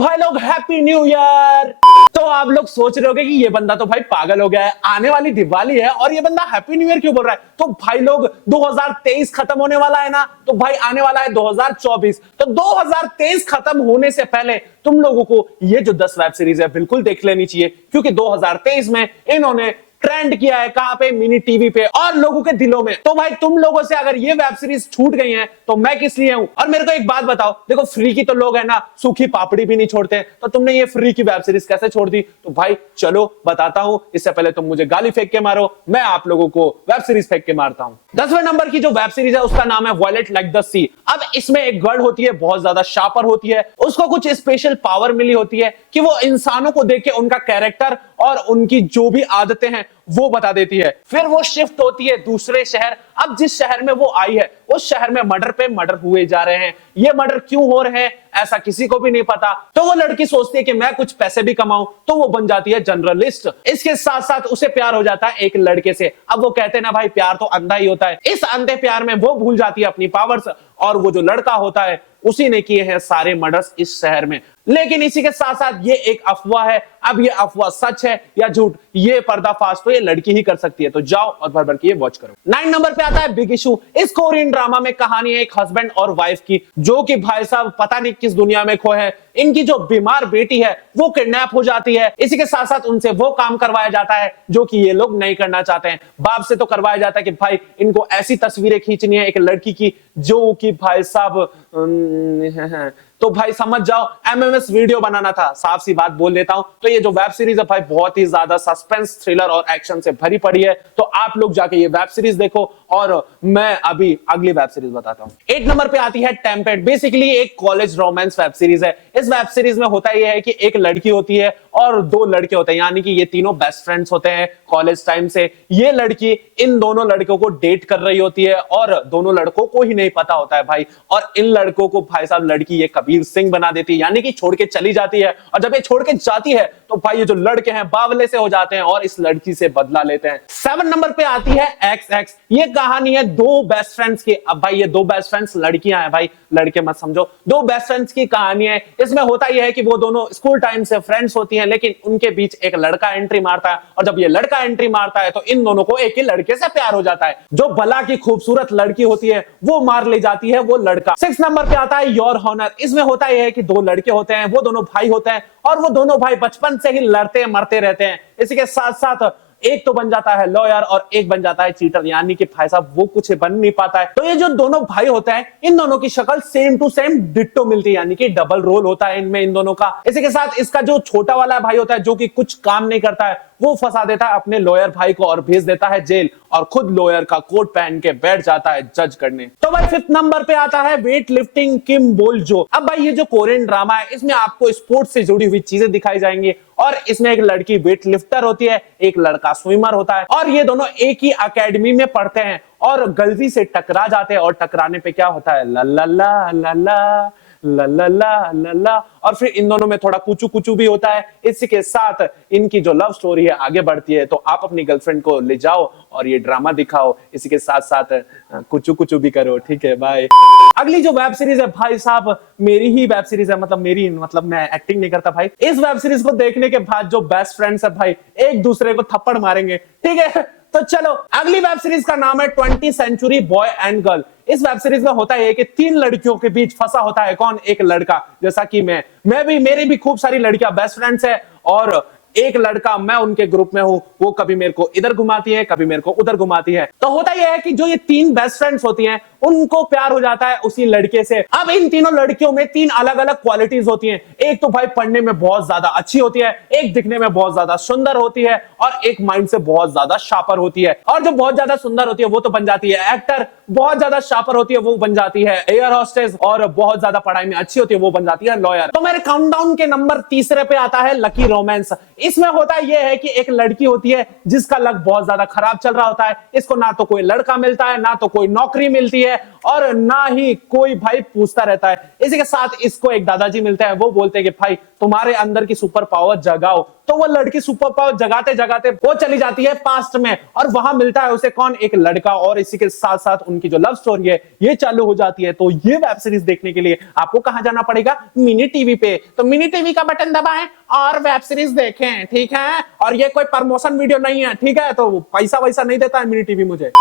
भाई लोग happy new year. तो आप लोग सोच रहे होगे कि ये बंदा तो भाई पागल हो गया है, आने वाली दिवाली है और ये बंदा हैप्पी न्यू ईयर क्यों बोल रहा है। तो भाई लोग 2023 खत्म होने वाला है ना, तो भाई आने वाला है 2024। तो 2023 खत्म होने से पहले तुम लोगों को ये जो 10 वेब सीरीज है बिल्कुल देख लेनी चाहिए, क्योंकि 2023 में इन्होंने ट्रेंड किया है कहां पे, मिनी टीवी पे और लोगों के दिलों में। तो भाई तुम लोगों से अगर ये वेब सीरीज छूट गई हैं तो मैं किस लिए हूं। और मेरे को एक बात बताओ, देखो फ्री की तो लोग है ना सूखी पापड़ी भी नहीं छोड़ते, तो तुमने ये फ्री की वेब सीरीज कैसे छोड़ दी। तो भाई चलो बताता हूं, इससे पहले तुम मुझे गाली फेंक के मारो, मैं आप लोगों को वेब सीरीज फेंक के मारता हूं। 10वें नंबर की जो वेब सीरीज है उसका नाम है वायलेट लाइक द सी। अब इसमें एक गर्ल होती है, बहुत ज्यादा शार्पर होती है, उसको कुछ स्पेशल पावर मिली होती है कि वो इंसानों को देख के उनका कैरेक्टर और उनकी जो भी आदतें हैं वो बता देती है। फिर वो शिफ्ट होती है दूसरे शहर। अब जिस शहर में वो आई है उस शहर में मर्डर पे मर्डर हुए जा रहे हैं। ये मर्डर क्यों हो रहे हैं ऐसा किसी को भी नहीं पता। तो वो लड़की सोचती है कि मैं कुछ पैसे भी कमाऊं, तो वो बन जाती है जर्नलिस्ट। इसके साथ साथ उसे प्यार हो जाता है एक लड़के से। अब वो कहते हैं ना भाई प्यार तो अंधा ही होता है। इस अंधे प्यार में वो भूल जाती है अपनी पावर्स, और वो जो लड़का होता है उसी ने किए हैं सारे मर्डर्स इस शहर में। लेकिन इसी के साथ साथ ये एक अफवाह है। अब ये अफवाह सच है या झूठ, ये पर्दाफाश तो ये लड़की ही कर सकती है। तो जाओ और भर भर के ये वॉच करो। 9 नंबर पे आता है बिग इशू। इस कोरियन ड्रामा में कहानी है एक हस्बैंड और वाइफ की, जो कि भाई साहब पता नहीं किस दुनिया में खोए हैं। इनकी जो बीमार बेटी है वो किडनैप हो जाती है। इसी के साथ साथ उनसे वो काम करवाया जाता है जो कि ये लोग नहीं करना चाहते हैं। बाप से तो करवाया जाता है कि भाई इनको ऐसी तस्वीरें खींचनी है एक लड़की की जो कि भाई साहब तो भाई समझ जाओ एमएमएस वीडियो बनाना था, साफ सी बात बोल देता हूं। तो ये जो वेब सीरीज है भाई बहुत ही ज्यादा सस्पेंस, थ्रिलर और एक्शन से भरी पड़ी है। तो आप लोग जाके ये वेब सीरीज देखो और मैं अभी अगली वेब सीरीज बताता हूं। 8 नंबर पे आती है टेम्पेड। बेसिकली एक कॉलेज रोमांस वेब सीरीज है। इस वेब सीरीज में होता यह है कि एक लड़की होती है और 2 लड़के होते हैं, यानी कि ये तीनों बेस्ट फ्रेंड्स होते हैं कॉलेज टाइम से। ये लड़की इन दोनों लड़कों को डेट कर रही होती है और दोनों लड़कों को ही नहीं पता होता है भाई। और इन लड़कों को भाई साहब लड़की ये कबीर सिंह बना देती है, यानी कि छोड़ के चली जाती है। और जब ये छोड़ के जाती है तो भाई ये जो लड़के हैं बावले से हो जाते हैं और इस लड़की से बदला लेते हैं। 7 नंबर पे आती है एक्स एक्स। ये कहानी है 2 बेस्ट फ्रेंड्स की। अब भाई ये 2 बेस्ट फ्रेंड्स लड़कियां हैं भाई, लड़के मत समझो। 2 बेस्ट फ्रेंड्स की कहानी है। इसमें होता यह है कि वो दोनों स्कूल टाइम से फ्रेंड्स होती हैं, लेकिन उनके बीच एक लड़का एंट्री मारता है और जब ये लड़का एंट्री मारता है तो इन दोनों को एक ही लड़के से प्यार हो जाता है। जो भला की खूबसूरत लड़की होती है वो मार ले जाती है वो लड़का। 6 नंबर पे आता है योर हॉनर। इसमें होता यह है कि 2 लड़के होते हैं, वो दोनों भाई होते हैं और वो दोनों भाई बचपन से ही लड़ते मरते रहते हैं। इसी के साथ साथ एक तो बन जाता है लॉयर और एक बन जाता है चीटर, यानी कि भाई साहब वो कुछ बन नहीं पाता है। तो ये जो दोनों भाई होते हैं इन दोनों की शक्ल सेम टू सेम डिट्टो मिलती है, यानी कि डबल रोल होता है इनमें इन दोनों का। इसी के साथ इसका जो छोटा वाला भाई होता है जो कि कुछ काम नहीं करता है, वो फंसा देता है अपने लॉयर भाई को और भेज देता है जेल, और खुद लॉयर का कोट पहन के बैठ जाता है जज करने। तो भाई 5th नंबर पे आता है वेट लिफ्टिंग किम बोल जो। अब भाई ये जो कोरियन ड्रामा है इसमें आपको स्पोर्ट्स से जुड़ी हुई चीजें दिखाई जाएंगी और इसमें एक लड़की वेट लिफ्टर होती है, एक लड़का स्विमर होता है और ये दोनों एक ही एकेडमी में पढ़ते हैं और गलती से टकरा जाते हैं और टकराने पे क्या होता है ला ला ला ला ला ला ला ला ला ला, और फिर इन दोनों में थोड़ा कुचू कुचू भी होता है। इसी के साथ इनकी जो लव स्टोरी है आगे बढ़ती है। तो आप अपनी गर्लफ्रेंड को ले जाओ और ये ड्रामा दिखाओ, इसी के साथ साथ कुचू कुचू भी करो, ठीक है बाय। अगली जो वेब सीरीज है भाई साहब मेरी ही वेब सीरीज है, मतलब मैं एक्टिंग नहीं करता भाई। इस वेब सीरीज को देखने के बाद जो बेस्ट फ्रेंड्स है भाई एक दूसरे को थप्पड़ मारेंगे, ठीक है। तो चलो अगली वेब सीरीज का नाम है 20th century boy and girl. इस वेब सीरीज में होता है कि 3 लड़कियों के बीच फंसा होता है कौन, एक लड़का, जैसा कि मैं भी, मेरी भी खूब सारी लड़कियां बेस्ट फ्रेंड्स है और एक लड़का मैं उनके ग्रुप में हूं। वो कभी मेरे को इधर घुमाती है कभी मेरे को उधर घुमाती है। तो होता यह है कि जो ये 3 बेस्ट फ्रेंड्स होती हैं उनको प्यार हो जाता है उसी लड़के से। अब इन तीनों लड़कियों में 3 अलग अलग क्वालिटीज होती हैं। एक तो भाई पढ़ने में बहुत ज्यादा अच्छी होती है, एक दिखने में बहुत ज्यादा सुंदर होती है और एक माइंड से बहुत ज्यादा शार्पर होती है। और जो बहुत ज्यादा सुंदर होती है वो तो बन जाती है एक्टर, बहुत ज्यादा शार्पर होती है वो बन जाती है एयर होस्टेस, और बहुत ज्यादा पढ़ाई में अच्छी होती है वो बन जाती है लॉयर। तो मेरे काउंटडाउन के नंबर 3 पे आता है लकी रोमांस। इसमें होता यह है कि एक लड़की होती है जिसका लक बहुत ज्यादा खराब चल रहा होता है। इसको ना तो कोई लड़का मिलता है ना तो कोई नौकरी मिलती है, है और ना ही कोई भाई पूछता रहता है। इसी के साथ इसको एक दादाजी मिलते हैं, वो बोलते हैं कि भाई तुम्हारे अंदर की सुपर पावर जगाओ। तो वो लड़की सुपर पावर जगाते जगाते वो चली जाती है पास्ट में और वहां मिलता है उसे कौन, एक लड़का, और इसी के साथ साथ उनकी जो लव स्टोरी है ये चालू हो जाती है। तो ये वेब सीरीज देखने के लिए आपको कहां जाना पड़ेगा, मिनी टीवी पे। तो मिनी टीवी का बटन दबाएं और वेब सीरीज देखें, ठीक है। और ये कोई प्रमोशन वीडियो नहीं है, ठीक है, तो पैसा वैसा नहीं देता है मिनी टीवी मुझे।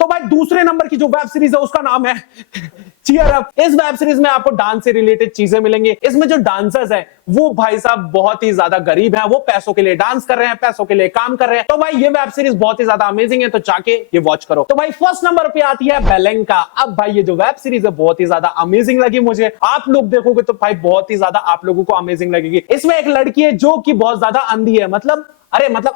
तो भाई दूसरे नंबर की जो वेब सीरीज है उसका नाम है चीयर अप। इस वेब सीरीज में आपको डांस से रिलेटेड चीजें मिलेंगी। इसमें जो डांसर्स हैं वो भाई साहब बहुत ही ज्यादा गरीब हैं, वो पैसों के लिए डांस कर रहे हैं, पैसों के लिए काम कर रहे हैं। तो भाई ये वेब सीरीज बहुत ही ज्यादा अमेजिंग है, तो जाके ये वॉच करो। तो भाई फर्स्ट नंबर पे आती है बेलेंका। अब भाई ये जो वेब सीरीज है बहुत ही ज्यादा अमेजिंग लगी मुझे। आप लोग देखोगे तो भाई बहुत ही ज्यादा आप लोगों को अमेजिंग लगेगी। इसमें एक लड़की है जो कि बहुत ज्यादा अंधी है, मतलब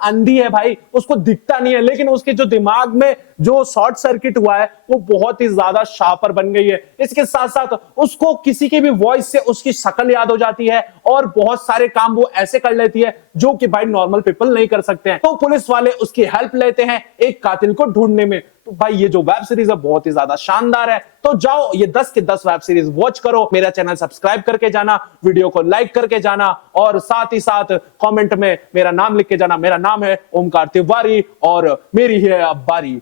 अंधी है भाई, उसको दिखता नहीं है, लेकिन उसके जो दिमाग में जो शॉर्ट सर्किट हुआ है वो बहुत ही ज्यादा शार्पर बन गई है। इसके साथ साथ उसको किसी की भी वॉइस से उसकी शक्ल याद हो जाती है और बहुत सारे काम वो ऐसे कर लेती है जो कि भाई नॉर्मल पीपल नहीं कर सकते हैं। तो पुलिस वाले उसकी हेल्प लेते हैं एक कातिल को ढूंढने में। तो भाई ये जो वेब सीरीज है बहुत ही ज्यादा शानदार है। तो जाओ ये 10 के 10 वेब सीरीज वॉच करो। मेरा चैनल सब्सक्राइब करके जाना, वीडियो को लाइक करके जाना और साथ ही साथ कमेंट में मेरा नाम लिख के जाना। मेरा नाम है ओमकार तिवारी और मेरी है अब बारी।